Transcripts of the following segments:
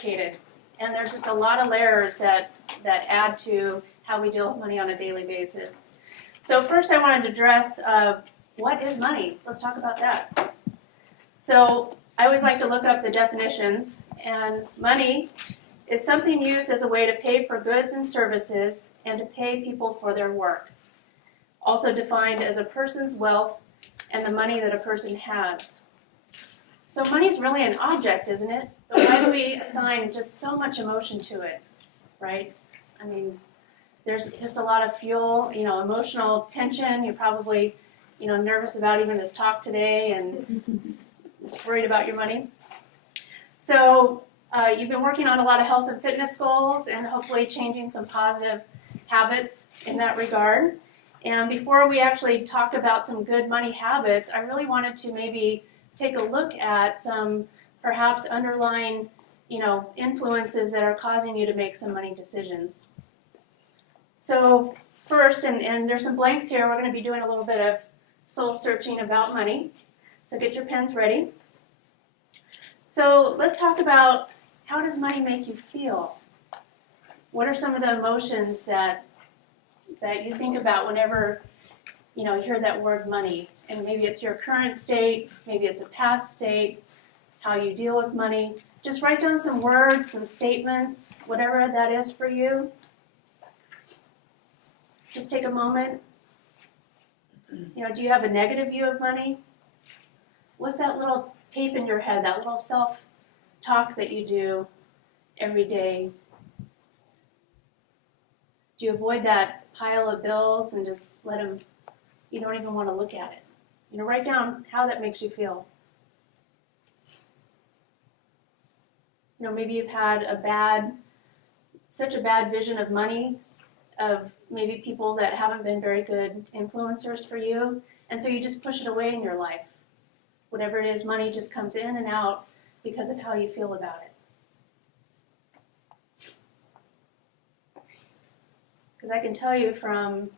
complicated, and there's just a lot of layers that add to how we deal with money on a daily basis. So first I wanted to address what is money? Let's talk about that. So I always like to look up the definitions, and money is something used as a way to pay for goods and services and to pay people for their work. Also defined as a person's wealth and the money that a person has. So money is really an object, isn't it? But why do we assign just so much emotion to it, right? I mean, there's just a lot of fuel, emotional tension. You're probably, nervous about even this talk today and worried about your money. So you've been working on a lot of health and fitness goals and hopefully changing some positive habits in that regard. And before we actually talk about some good money habits, I really wanted to maybe take a look at some perhaps underlying, influences that are causing you to make some money decisions. So first, and there's some blanks here, we're going to be doing a little bit of soul searching about money. So get your pens ready. So let's talk about, how does money make you feel? What are some of the emotions that you think about whenever you hear that word money? And maybe it's your current state, maybe it's a past state, how you deal with money. Just write down some words, some statements, whatever that is for you. Just take a moment. Do you have a negative view of money? What's that little tape in your head, that little self-talk that you do every day? Do you avoid that pile of bills and just let them, you don't even want to look at it? Write down how that makes you feel. Maybe you've had such a bad vision of money, of maybe people that haven't been very good influencers for you, and so you just push it away in your life. Whatever it is, money just comes in and out because of how you feel about it. Because I can tell you from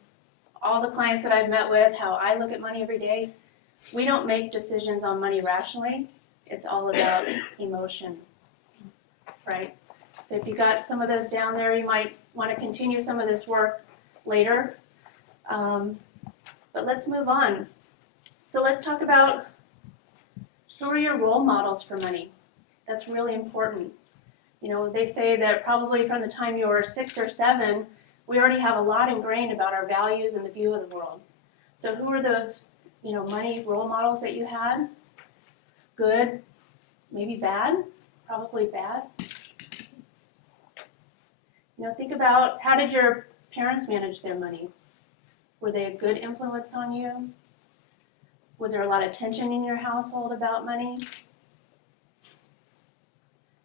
all the clients that I've met with, how I look at money every day, we don't make decisions on money rationally. It's all about emotion, right? So if you got some of those down there, you might want to continue some of this work later. But let's move on. So let's talk about, who are your role models for money? That's really important. They say that probably from the time you were 6 or 7, we already have a lot ingrained about our values and the view of the world. So who are those, money role models that you had? Good, maybe bad, probably bad. Think about, how did your parents manage their money? Were they a good influence on you? Was there a lot of tension in your household about money?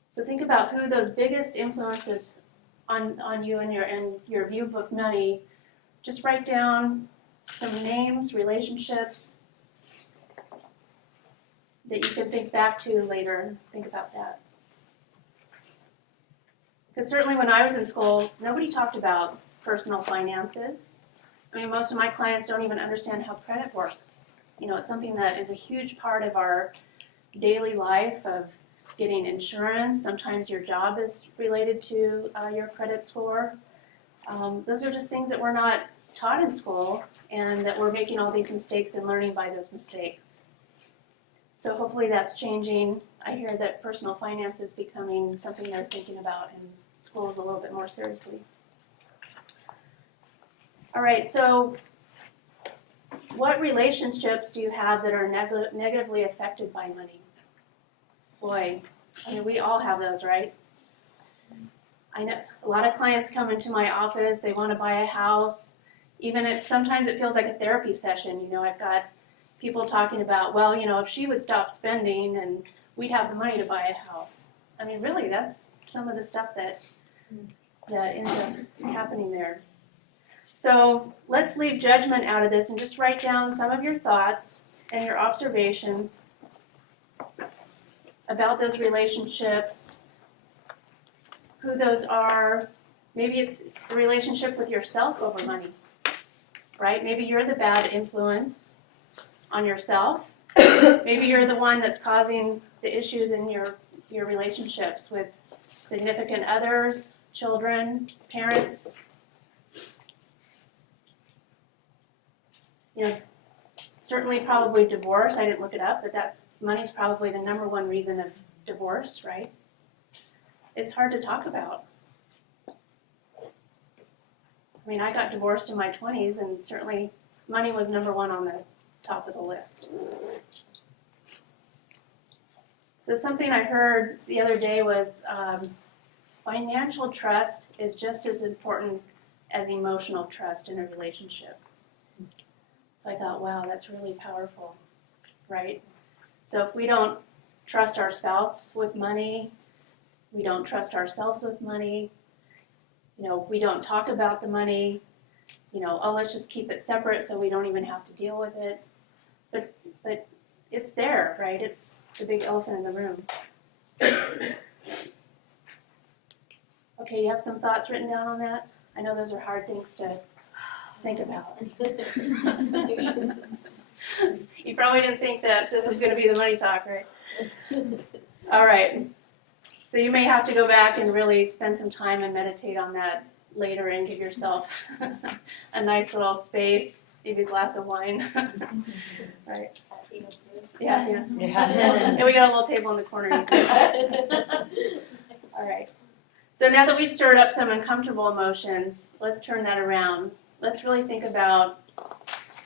So think about who those biggest influences on you and your view of money. Just write down some names, relationships that you can think back to later. Think about that. Because certainly when I was in school, nobody talked about personal finances. Most of my clients don't even understand how credit works. It's something that is a huge part of our daily life, of getting insurance. Sometimes your job is related to your credit score. Those are just things that we're not taught in school, and that we're making all these mistakes and learning by those mistakes. So hopefully that's changing. I hear that personal finance is becoming something they're thinking about in schools a little bit more seriously. All right, so what relationships do you have that are negatively affected by money? Boy, we all have those, right? I know a lot of clients come into my office, they want to buy a house. Sometimes it feels like a therapy session. I've got people talking about, well, if she would stop spending and we'd have the money to buy a house. Really, that's some of the stuff that ends up happening there. So let's leave judgment out of this and just write down some of your thoughts and your observations about those relationships, who those are. Maybe it's the relationship with yourself over money, right? Maybe you're the bad influence on yourself. Maybe you're the one that's causing the issues in your relationships with significant others, children, parents. You know, certainly probably divorce. I didn't look it up, but money's probably the number one reason of divorce, right? It's hard to talk about. I mean, I got divorced in my 20s, and certainly money was number one on the top of the list. So something I heard the other day was financial trust is just as important as emotional trust in a relationship. So I thought, wow, that's really powerful, right? So if we don't trust our spouse with money, we don't trust ourselves with money, we don't talk about the money, let's just keep it separate so we don't even have to deal with it. But it's there, right? It's the big elephant in the room. Okay, you have some thoughts written down on that? I know those are hard things to think about. You probably didn't think that this was going to be the money talk, right? All right. So you may have to go back and really spend some time and meditate on that later and give yourself a nice little space, maybe a glass of wine. Right. Yeah. And we got a little table in the corner. All right. So now that we've stirred up some uncomfortable emotions, let's turn that around. Let's really think about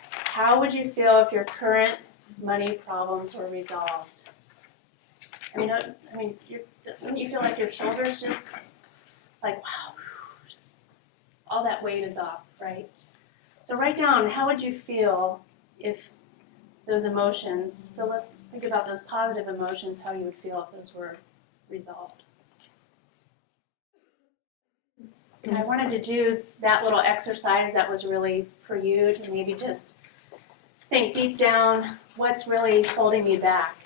how would you feel if your current money problems were resolved? Wouldn't you feel like your shoulders just like, wow, just all that weight is off, right? So write down, how would you feel if those emotions, so let's think about those positive emotions, how you would feel if those were resolved. And I wanted to do that little exercise that was really for you to maybe just think deep down, what's really holding me back?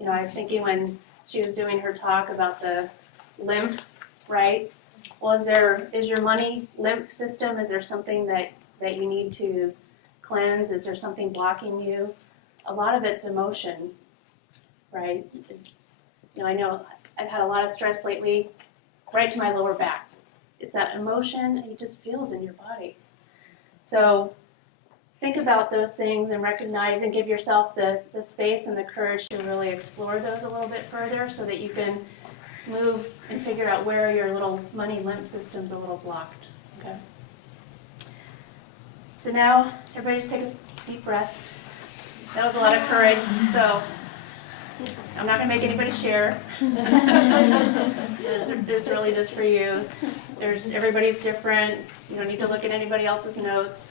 I was thinking when she was doing her talk about the lymph, right? Well, is your money lymph system, is there something that you need to cleanse? Is there something blocking you? A lot of it's emotion, right? I know I've had a lot of stress lately, right to my lower back. It's that emotion, it just feels in your body. So think about those things and recognize and give yourself the space and the courage to really explore those a little bit further so that you can move and figure out where your little money lymph system's a little blocked. Okay. So now, everybody just take a deep breath. That was a lot of courage, so I'm not going to make anybody share. It's really just for you. Everybody's different. You don't need to look at anybody else's notes.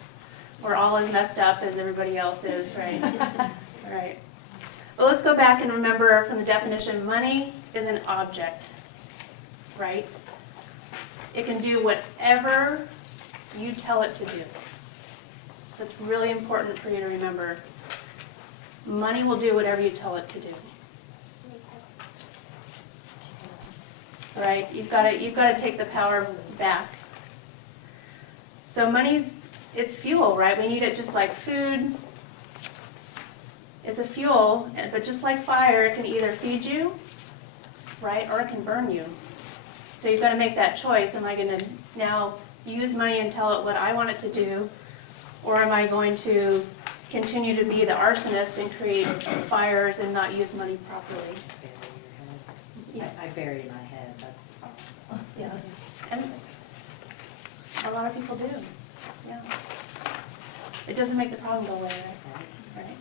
We're all as messed up as everybody else is, right? All right. Well, let's go back and remember from the definition, money is an object, right? It can do whatever you tell it to do. That's really important for you to remember. Money will do whatever you tell it to do. Right? You've got to take the power back. So it's fuel, right? We need it just like food. It's a fuel, but just like fire, it can either feed you, right, or it can burn you. So you've got to make that choice. Am I going to now use money and tell it what I want it to do, or am I going to continue to be the arsonist and create fires and not use money properly? Yeah. I bury my head, that's the problem. Yeah, and a lot of people do. Yeah, it doesn't make the problem go away, right?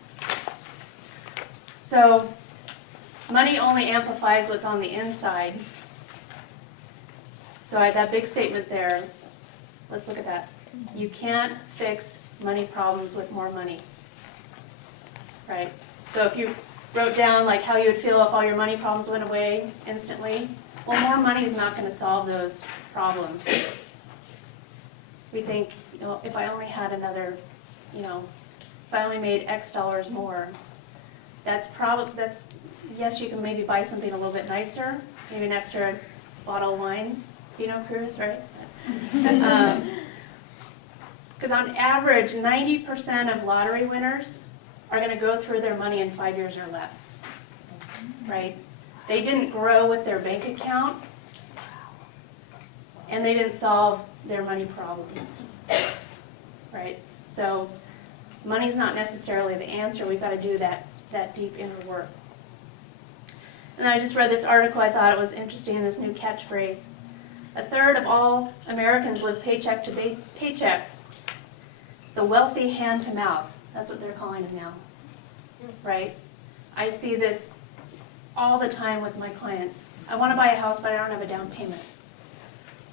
So, money only amplifies what's on the inside. So that big statement there, let's look at that. You can't fix money problems with more money, right? So if you wrote down like how you would feel if all your money problems went away instantly, well, more money is not going to solve those problems. We think, if I only had another, if I only made X dollars more, yes, you can maybe buy something a little bit nicer, maybe an extra bottle of wine, Cruz, right? Because on average, 90% of lottery winners are going to go through their money in 5 years or less, right? They didn't grow with their bank account. and they didn't solve their money problems, right? So money's not necessarily the answer. We've got to do that deep inner work. And I just read this article. I thought it was interesting, this new catchphrase. 1/3 of all Americans live paycheck to paycheck. The wealthy hand to mouth. That's what they're calling it now, right? I see this all the time with my clients. I want to buy a house, but I don't have a down payment.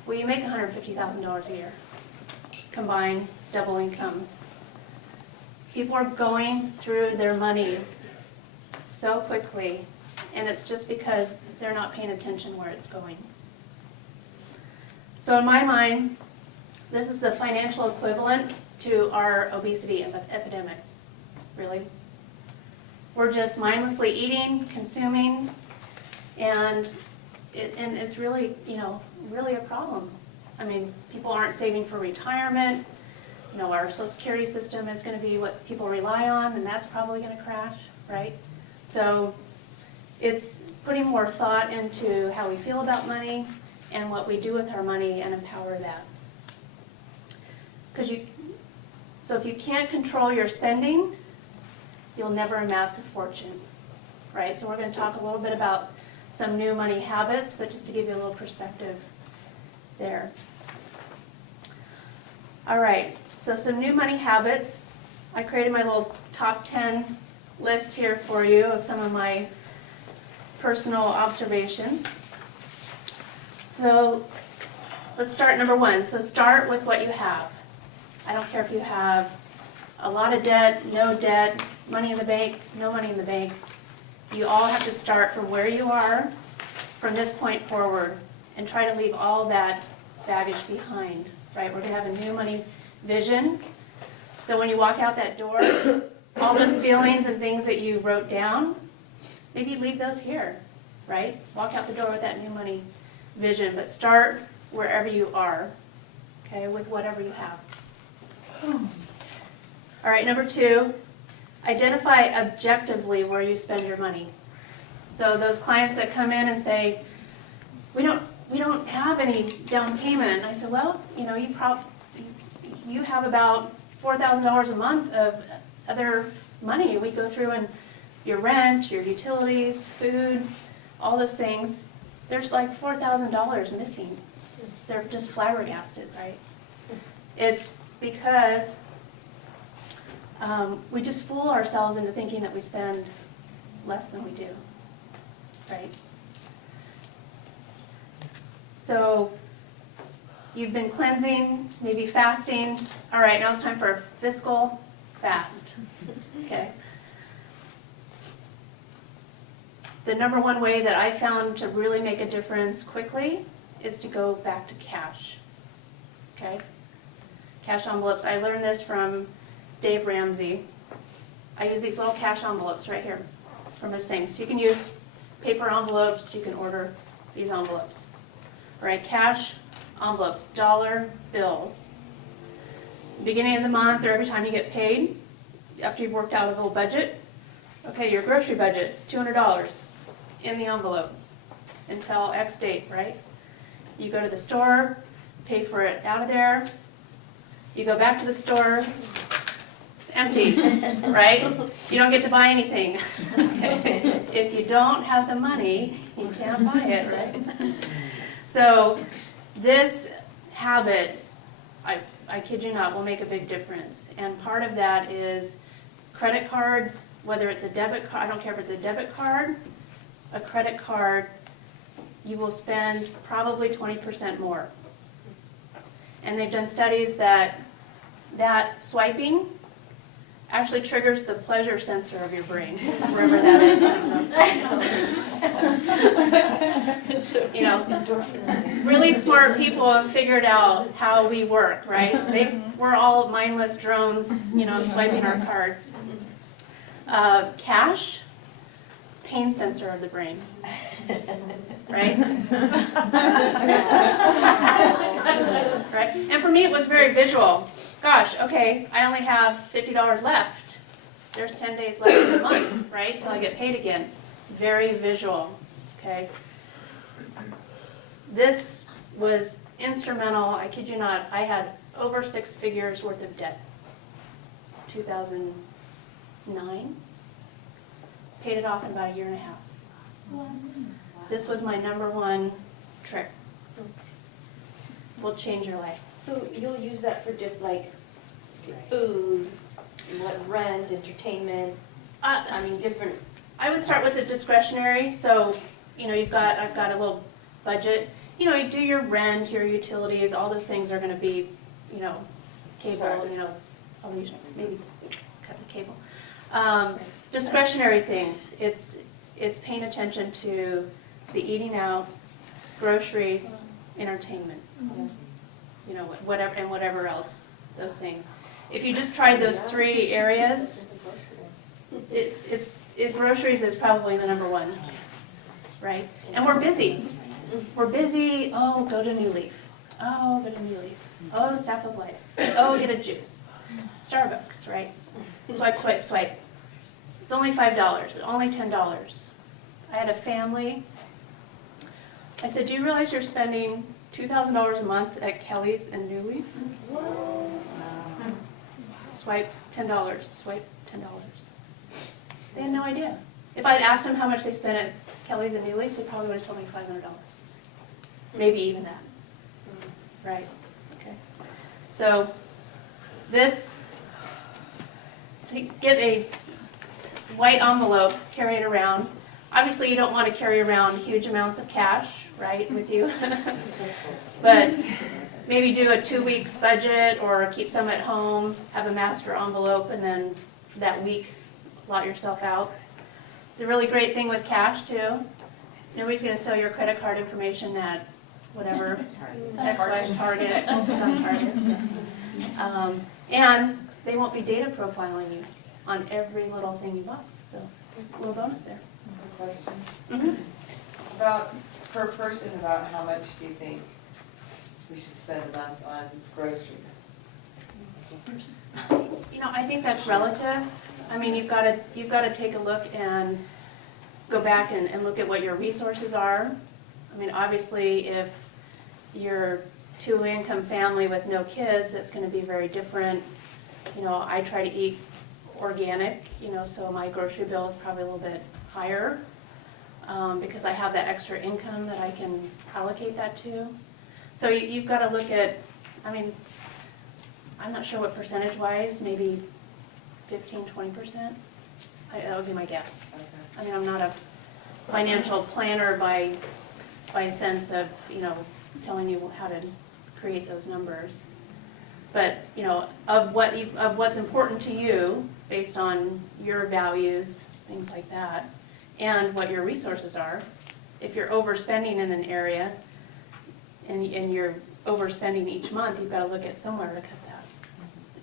Well, you make $150,000 a year, combined, double income. People are going through their money so quickly, and it's just because they're not paying attention where it's going. So in my mind, this is the financial equivalent to our obesity epidemic, really. We're just mindlessly eating, consuming, and it's really, really a problem. I mean, people aren't saving for retirement. Our Social Security system is going to be what people rely on, and that's probably going to crash, right? So it's putting more thought into how we feel about money and what we do with our money and empower that. So if you can't control your spending, you'll never amass a fortune, right? So we're going to talk a little bit about some new money habits, but just to give you a little perspective there. All right, so some new money habits. I created my little top 10 list here for you of some of my personal observations. So let's start number 1. So start with what you have. I don't care if you have a lot of debt, no debt, money in the bank, no money in the bank. You all have to start from where you are from this point forward and try to leave all that baggage behind, right? We're going to have a new money vision. So when you walk out that door, all those feelings and things that you wrote down, maybe leave those here, right? Walk out the door with that new money vision, but start wherever you are, okay, with whatever you have. All right, number 2, identify objectively where you spend your money. So those clients that come in and say, we don't have any down payment. And I said, well, you have about $4,000 a month of other money. We go through and your rent, your utilities, food, all those things. There's like $4,000 missing. They're just flabbergasted, right? It's because we just fool ourselves into thinking that we spend less than we do, right? So you've been cleansing, maybe fasting. All right, now it's time for a fiscal fast, okay? The number 1 way that I found to really make a difference quickly is to go back to cash, okay? Cash envelopes. I learned this from Dave Ramsey. I use these little cash envelopes right here from his things. You can use paper envelopes. You can order these envelopes. All right, cash envelopes, dollar bills. Beginning of the month or every time you get paid, after you've worked out a little budget, okay, your grocery budget, $200 in the envelope until X date, right? You go to the store, pay for it out of there. You go back to the store, it's empty, right? You don't get to buy anything. Okay. If you don't have the money, you can't buy it, right? So this habit, I kid you not, will make a big difference. And part of that is credit cards, whether it's a debit card, I don't care if it's a debit card, a credit card, you will spend probably 20% more. And they've done studies that swiping actually triggers the pleasure sensor of your brain, wherever that is. Really smart people have figured out how we work, right? We're all mindless drones, swiping our cards. Cash, pain sensor of the brain. Right? Right? And for me, it was very visual. Gosh, okay, I only have $50 left. There's 10 days left in the month, right, till I get paid again. Very visual, okay? This was instrumental, I kid you not, I had over 6 figures worth of debt. 2009. Paid it off in about a year and a half. This was my #1 trick. Will change your life. So you'll use that for food, rent, entertainment, different. I would start with the discretionary, so, I've got a little budget. You do your rent, your utilities, all those things are gonna be, cable, I'll maybe cut the cable. Discretionary things, it's paying attention to the eating out, groceries, entertainment, whatever else, those things. If you just tried those 3 areas, groceries is probably the #1, right? And we're busy. We're busy, go to New Leaf. Go to New Leaf. Staff of Life. Get a juice. Starbucks, right? Swipe, swipe, swipe. It's only $5, only $10. I had a family. I said, do you realize you're spending $2,000 a month at Kelly's and New Leaf? Swipe $10, swipe $10. They had no idea. If I'd asked them how much they spent at Kelly's and New Leaf, they probably would have told me $500. Maybe even that. Right, okay. So get a white envelope, carry it around. Obviously you don't want to carry around huge amounts of cash, right, with you. But maybe do a 2 weeks budget or keep some at home, have a master envelope, and then that week lot yourself out. The really great thing with cash too, nobody's going to sell your credit card information at whatever, XY Target, Target. And they won't be data profiling you on every little thing you bought. So a little bonus there. Question. Mm-hmm. About per person, about how much do you think we should spend a month on groceries? I think that's relative. I mean, you've got to take a look and go back and look at what your resources are. I mean, obviously, if you're 2-income family with no kids, it's going to be very different. I try to eat organic, so my grocery bill is probably a little bit higher because I have that extra income that I can allocate that to. So you've got to look at, I'm not sure what percentage-wise, maybe 15-20%. That would be my guess. Okay. I'm not a financial planner by sense of, telling you how to create those numbers. But, of what's important to you based on your values, things like that, and what your resources are. If you're overspending in an area and you're overspending each month, you've got to look at somewhere to cut that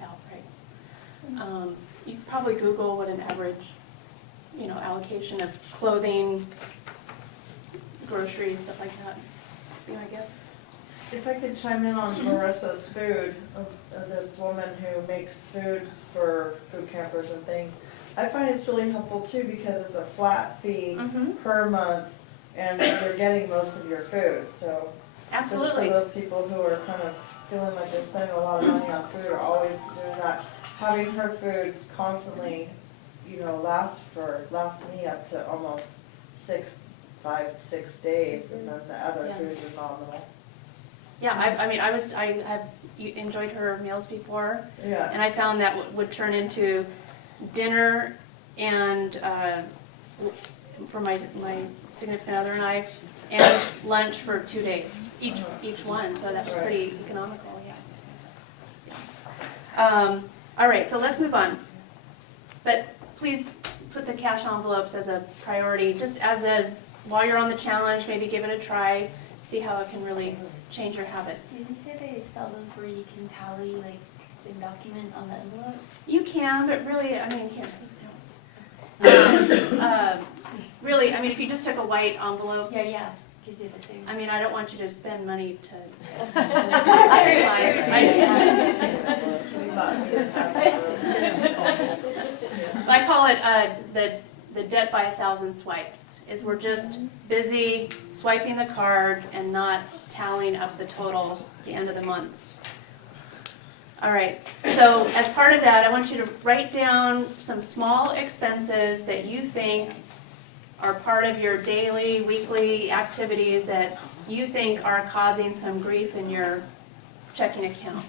out, right? You could probably Google what an average, allocation of clothing, groceries, stuff like that, I guess. If I could chime in on Marissa's food, this woman who makes food for food campers and things, I find it's really helpful too because it's a flat fee per month and you're getting most of your food. So Absolutely. just for those people who are kind of feeling like they're spending a lot of money on food or always doing that, having her food constantly, lasts me up to almost 5, 6 days, and then the other food is nominal. Yeah, I have enjoyed her meals before, Yeah. and I found that would turn into dinner and for my significant other and I, and lunch for 2 days each one. So that was pretty economical. Yeah. All right, so let's move on. But please put the cash envelopes as a priority, just while you're on the challenge, maybe give it a try, see how it can really change your habits. Did you say they sell those where you can tally the document on the envelope? You can, but really, here. Really, if you just took a white envelope, Yeah. Gives you the same. I don't want you to spend money to. I call it the debt by 1,000 swipes, is we're just busy swiping the card and not tallying up the total at the end of the month. All right, so as part of that, I want you to write down some small expenses that you think are part of your daily, weekly activities that you think are causing some grief in your checking account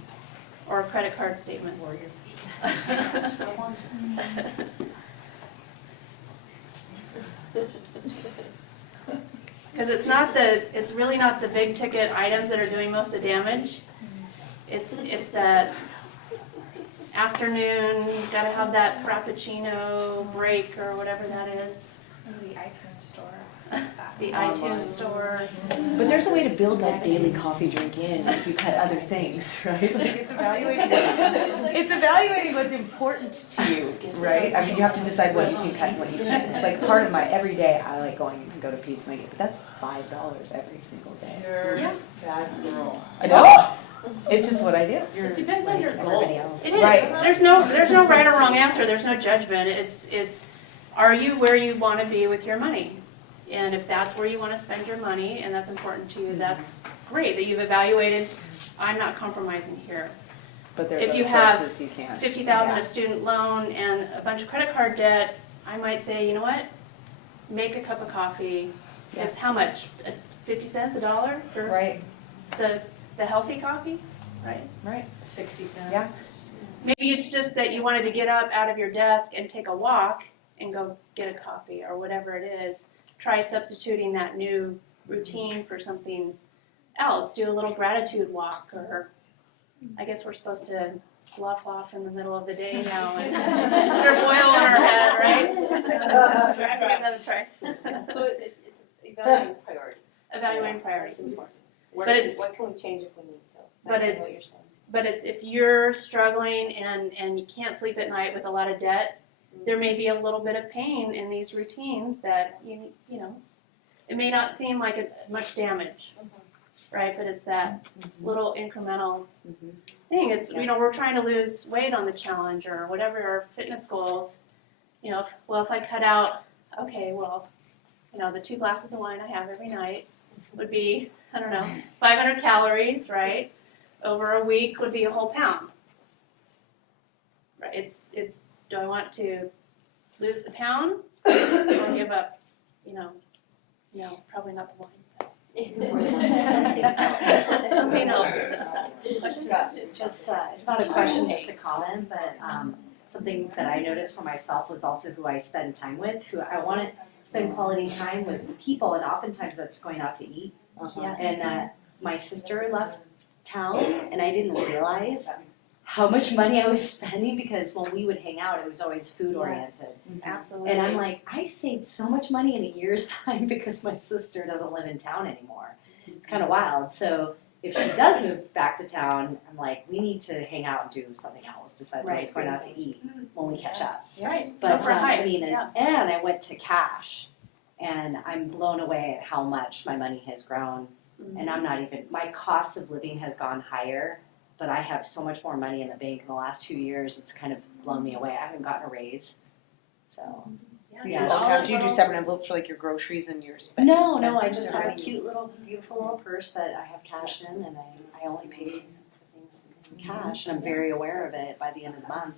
or credit card statements. Because it's really not the big ticket items that are doing most of the damage. It's the afternoon, gotta have that Frappuccino break or whatever that is. The iTunes store. The iTunes store. But there's a way to build that daily coffee drink in if you cut other things, right? Like it's evaluating what's important to you, right? I mean, you have to decide what you can cut and what you can't. It's like part of my everyday, I like going and go to pizza and I get, but that's $5 every single day. You're a bad girl. I know. It's just what I do. It depends on your goal. Everybody else. It is. Right. There's no right or wrong answer. There's no judgment. It's are you where you want to be with your money? And if that's where you want to spend your money and that's important to you, that's great that you've evaluated, I'm not compromising here. But there's If you other have places you can't. 50,000 of student loan and a bunch of credit card debt, I might say, you know what? Make a cup of coffee. Yeah. It's how much? 50 cents, $1 for Right, the healthy coffee, right? right. 60 cents. Yeah. Maybe it's just that you wanted to get up out of your desk and take a walk and go get a coffee or whatever it is. Try substituting that new routine for something else. Do a little gratitude walk, or I guess we're supposed to slough off in the middle of the day now and drip oil on our head, right? Try to give that a try. So it's evaluating priorities. Evaluating priorities. It's important. But it's- What can we change if we need to? But Exactly it's- what you're saying. But it's if you're struggling and you can't sleep at night with a lot of debt, there may be a little bit of pain in these routines that you know, it may not seem like much damage, right? But it's that little incremental thing. It's we're trying to lose weight on the challenge or whatever our fitness goals. You know, if I cut out, okay, well, the 2 glasses of wine I have every night would be 500 calories, right? Over a week would be a whole pound. Right? It's do I want to lose the pound or give up, probably not the wine. Something else. It's not a question, just a comment, but something that I noticed for myself was also who I spend time with, who I want to spend quality time with people, and oftentimes that's going out to eat. Yes. And my sister left town, and I didn't realize how much money I was spending, because when we would hang out, it was always food oriented. Absolutely. And I'm like, I saved so much money in a year's time because my sister doesn't live in town anymore. It's kind of wild. So if she does move back to town, I'm like, we need to hang out and do something else besides always going out to eat when we catch up. Right. But Go for a hike. I mean, Yeah. and I went to cash, and I'm blown away at how much my money has grown. And I'm not even, my cost of living has gone higher, but I have so much more money in the bank in the last 2 years, it's kind of blown me away. I haven't gotten a raise, so. Yeah. it's all Do a you do little- separate envelopes for like your groceries and your spending? No, I expenses, just or- have a cute little, beautiful little purse that I have cash in, and I only pay for things in cash, and I'm very aware of it by the end of the month.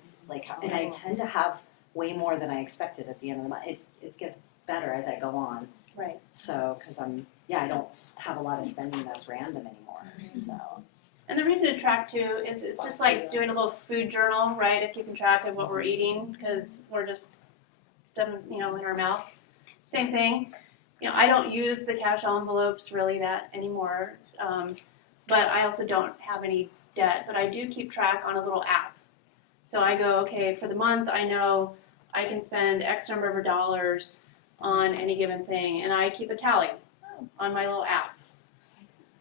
And I tend to have way more than I expected at the end of the month. It gets better as I go on. Right. So, because I don't have a lot of spending that's random anymore, so. And the reason to track too is it's just like doing a little food journal, right? Of keeping track of what we're eating, because we're just stuffing, in our mouth. Same thing. I don't use the cash envelopes really that anymore, but I also don't have any debt. But I do keep track on a little app. So I go, okay, for the month I know I can spend X number of dollars on any given thing, and I keep a tally on my little app.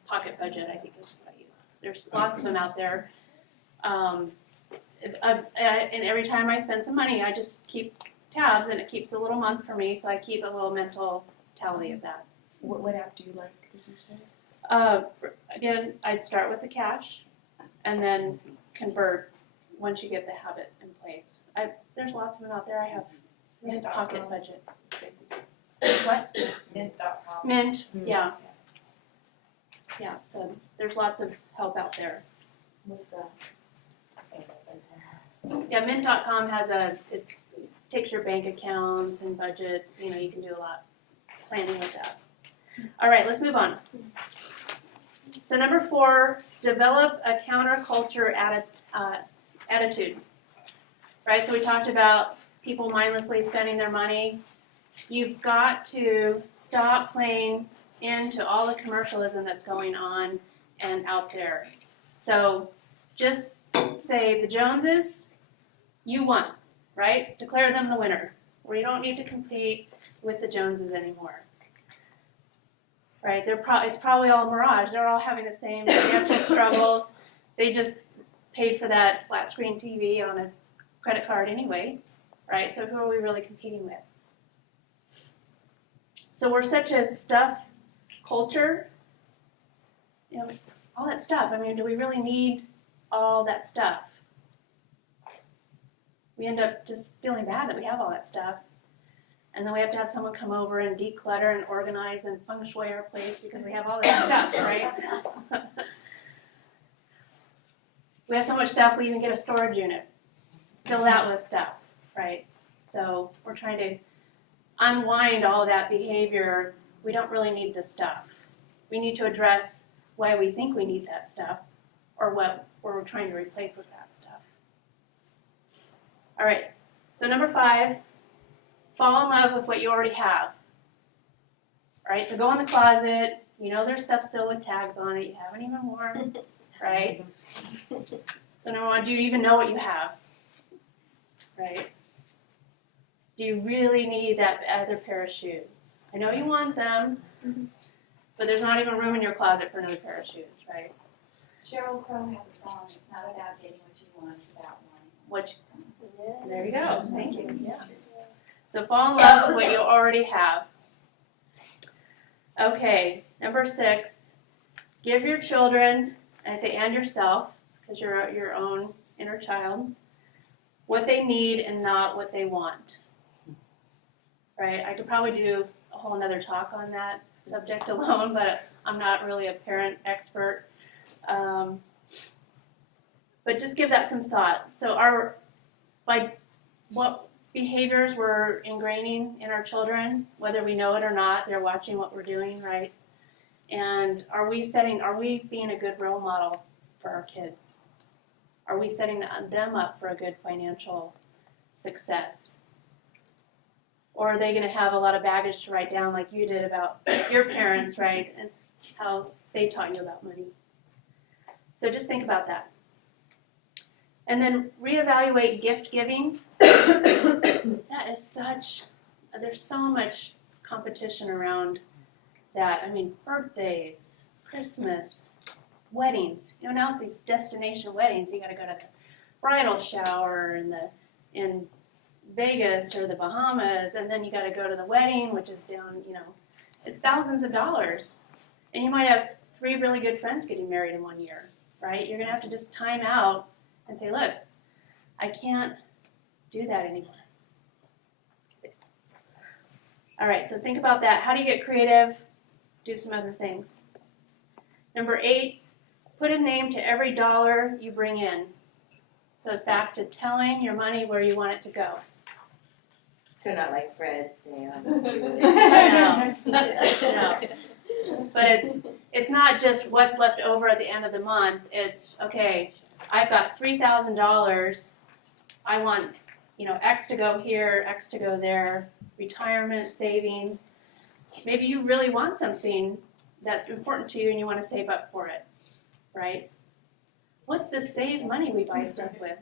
Pocket Budget, I think is what I use. There's lots of them out there. And every time I spend some money, I just keep tabs, and it keeps a little month for me, so I keep a little mental tally of that. What app do you like, did you say? Again, I'd start with the cash, and then convert once you get the habit in place. There's lots of them out there. I have his pocket budget. What? Mint.com. Mint, yeah. Yeah, so there's lots of help out there. What's that? Yeah, mint.com has takes your bank accounts and budgets, you can do a lot planning with that. All right, let's move on. So number 4, develop a counterculture attitude. Right, so we talked about people mindlessly spending their money. You've got to stop playing into all the commercialism that's going on and out there. So just say the Joneses, you won, right? Declare them the winner. Or you don't need to compete with the Joneses anymore. Right? It's probably all mirage. They're all having the same financial struggles. They just paid for that flat screen TV on a credit card anyway, right? So who are we really competing with? So we're such a stuff culture. All that stuff. I mean, do we really need all that stuff? We end up just feeling bad that we have all that stuff. And then we have to have someone come over and declutter and organize and feng shui our place because we have all this stuff, right? We have so much stuff, we even get a storage unit. Fill that with stuff, right? So we're trying to unwind all that behavior. We don't really need this stuff. We need to address why we think we need that stuff or what we're trying to replace with that stuff. All right, so number 5, fall in love with what you already have. All right, so go in the closet. There's stuff still with tags on it you haven't even worn, right? So number 1, do you even know what you have? Right? Do you really need that other pair of shoes? I know you want them, but there's not even room in your closet for another pair of shoes, right? Sheryl Crow has a song, it's not about getting what you want, it's about wanting. There you go. Thank you. Yeah. So fall in love with what you already have. Okay, number 6, give your children, I say and yourself, because you're your own inner child, what they need and not what they want. Right? I could probably do a whole another talk on that subject alone, but I'm not really a parent expert. But just give that some thought. So by what behaviors we're ingraining in our children, whether we know it or not, they're watching what we're doing, right? And are we being a good role model for our kids? Are we setting them up for a good financial success? Or are they going to have a lot of baggage to write down like you did about your parents, right? And how they taught you about money. So just think about that. And then reevaluate gift giving. That is there's so much competition around that. I mean, birthdays, Christmas, weddings. Now it's these destination weddings. You got to go to the bridal shower in Vegas or the Bahamas, and then you got to go to the wedding, which is down, it's thousands of dollars. And you might have 3 really good friends getting married in 1 year, right? You're going to have to just time out and say, look, I can't do that anymore. All right, so think about that. How do you get creative? Do some other things. Number 8, put a name to every dollar you bring in. So it's back to telling your money where you want it to go. So not like Fred, Sam, Julie. No. But it's not just what's left over at the end of the month. It's, okay, I've got $3,000. I want, X to go here, X to go there, retirement, savings. Maybe you really want something that's important to you and you want to save up for it, right? What's the save money we buy stuff with?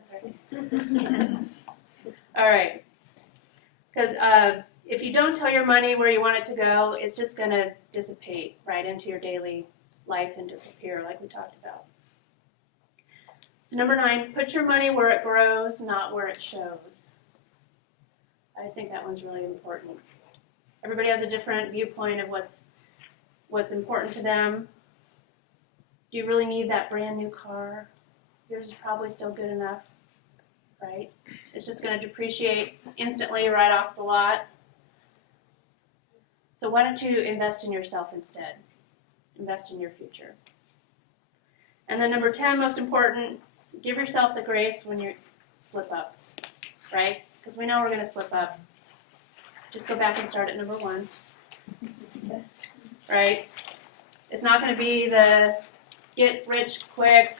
All right. Because if you don't tell your money where you want it to go, it's just going to dissipate right into your daily life and disappear like we talked about. So number 9, put your money where it grows, not where it shows. I just think that one's really important. Everybody has a different viewpoint of what's important to them. Do you really need that brand new car? Yours is probably still good enough. right? It's just going to depreciate instantly right off the lot. So why don't you invest in yourself instead? Invest in your future. And then number 10, most important, give yourself the grace when you slip up, right? Because we know we're going to slip up. Just go back and start at number 1, right? It's not going to be the get rich quick,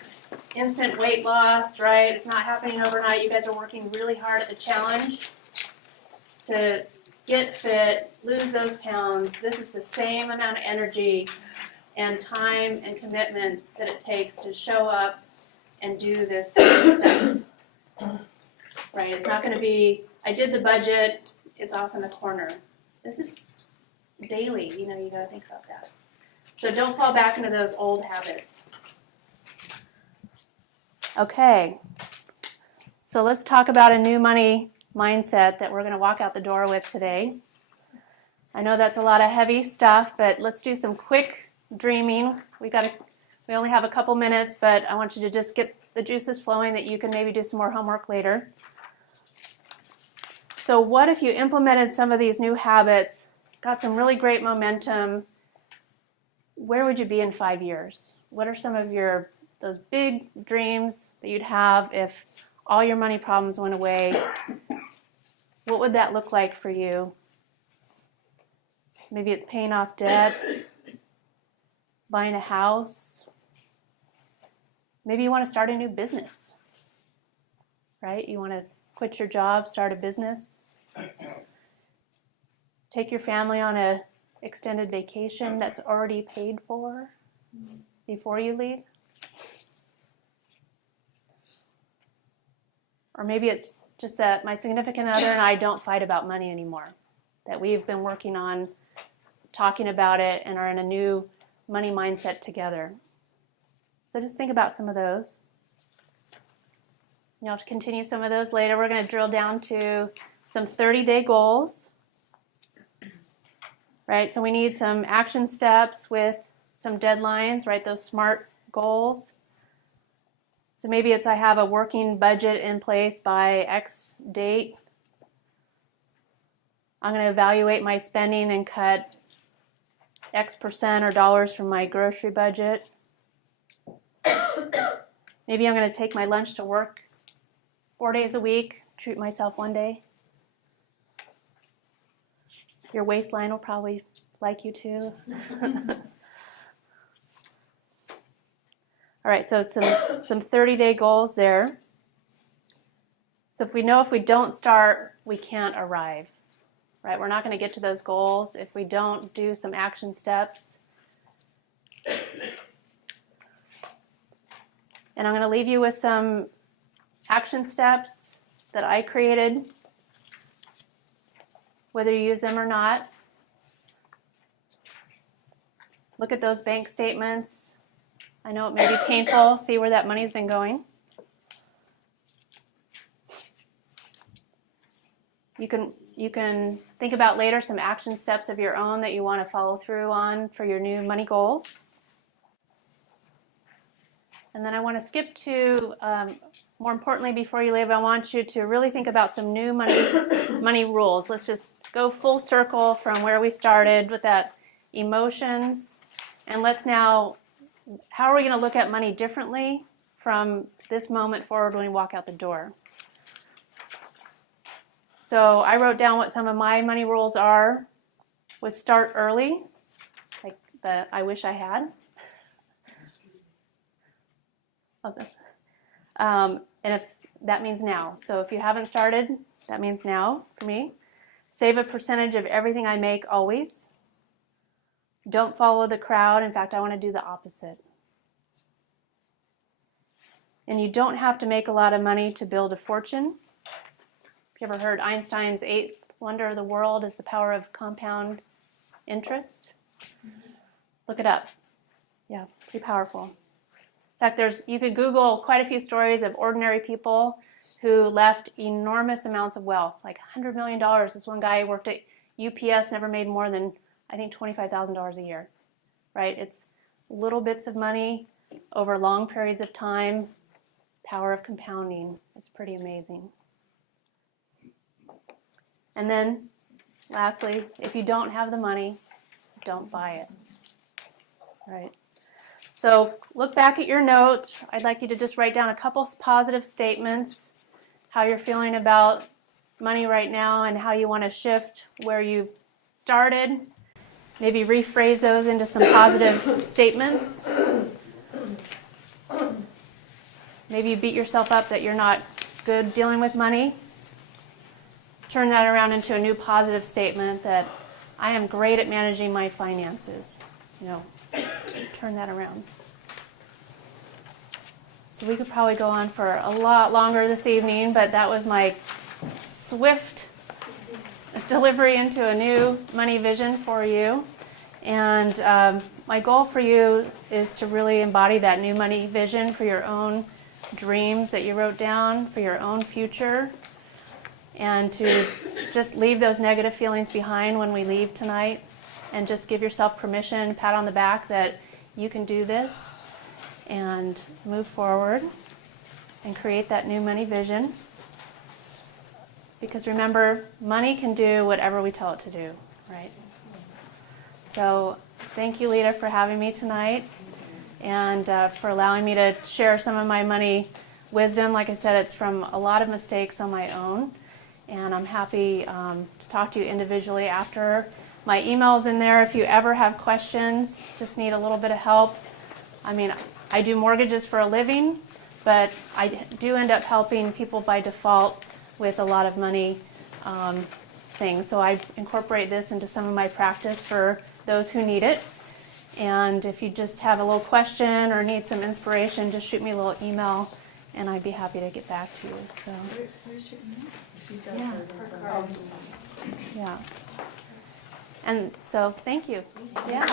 instant weight loss, right? It's not happening overnight. You guys are working really hard at the challenge to get fit, lose those pounds. This is the same amount of energy and time and commitment that it takes to show up and do this stuff. Right? It's not going to be, I did the budget, it's off in the corner. This is daily, you got to think about that. So don't fall back into those old habits. Okay, so let's talk about a new money mindset that we're going to walk out the door with today. I know that's a lot of heavy stuff, but let's do some quick dreaming. We only have a couple minutes, but I want you to just get the juices flowing that you can maybe do some more homework later. So what if you implemented some of these new habits, got some really great momentum? Where would you be in 5 years? What are some of those big dreams that you'd have if all your money problems went away? What would that look like for you? Maybe it's paying off debt, buying a house. Maybe you want to start a new business, right? You want to quit your job, start a business. Take your family on an extended vacation that's already paid for before you leave. Or maybe it's just that my significant other and I don't fight about money anymore, that we've been working on talking about it and are in a new money mindset together. So just think about some of those. You'll have to continue some of those later. We're going to drill down to some 30-day goals. Right, so we need some action steps with some deadlines, right, those SMART goals. So maybe it's I have a working budget in place by X date. I'm going to evaluate my spending and cut X% or dollars from my grocery budget. Maybe I'm going to take my lunch to work 4 days a week, treat myself 1 day. Your waistline will probably like you too. All right, so some 30-day goals there. So if we don't start, we can't arrive. Right? We're not going to get to those goals if we don't do some action steps. And I'm going to leave you with some action steps that I created, whether you use them or not. Look at those bank statements. I know it may be painful. See where that money's been going. You can think about later some action steps of your own that you want to follow through on for your new money goals. And then I want to skip to, more importantly, before you leave, I want you to really think about some new money rules. Let's just go full circle from where we started with that emotions. And let's now, how are we going to look at money differently from this moment forward when we walk out the door? So I wrote down what some of my money rules are. Was start early, like the I wish I had. Oh, and if that means now. So if you haven't started, that means now for me. Save a percentage of everything I make always. Don't follow the crowd. In fact, I want to do the opposite. And you don't have to make a lot of money to build a fortune. Have you ever heard Einstein's 8th wonder of the world is the power of compound interest? Look it up. Yeah, pretty powerful. In fact, you could Google quite a few stories of ordinary people who left enormous amounts of wealth, like $100 million. This one guy worked at UPS, never made more than, I think, $25,000 a year, right? It's little bits of money over long periods of time, Power of compounding. It's pretty amazing. And then, lastly, if you don't have the money, don't buy it. Right? So look back at your notes. I'd like you to just write down a couple positive statements, how you're feeling about money right now and how you want to shift where you started. Maybe rephrase those into some positive statements. Maybe you beat yourself up that you're not good dealing with money. Turn that around into a new positive statement that I am great at managing my finances. Turn that around. So we could probably go on for a lot longer this evening, but that was my swift delivery into a new money vision for you. And my goal for you is to really embody that new money vision for your own dreams that you wrote down, for your own future, and to just leave those negative feelings behind when we leave tonight, and just give yourself permission, pat on the back that you can do this, and move forward and create that new money vision. Because remember, money can do whatever we tell it to do, right? So thank you, Lita, for having me tonight and for allowing me to share some of my money wisdom. Like I said, it's from a lot of mistakes on my own, and I'm happy to talk to you individually after. My email's in there if you ever have questions, just need a little bit of help. I mean, I do mortgages for a living, but I do end up helping people by default with a lot of money things. So I incorporate this into some of my practice for those who need it. And if you just have a little question or need some inspiration, just shoot me a little email and I'd be happy to get back to you. So Where's your email? She's got Yeah, her yeah. And so thank you. Yeah.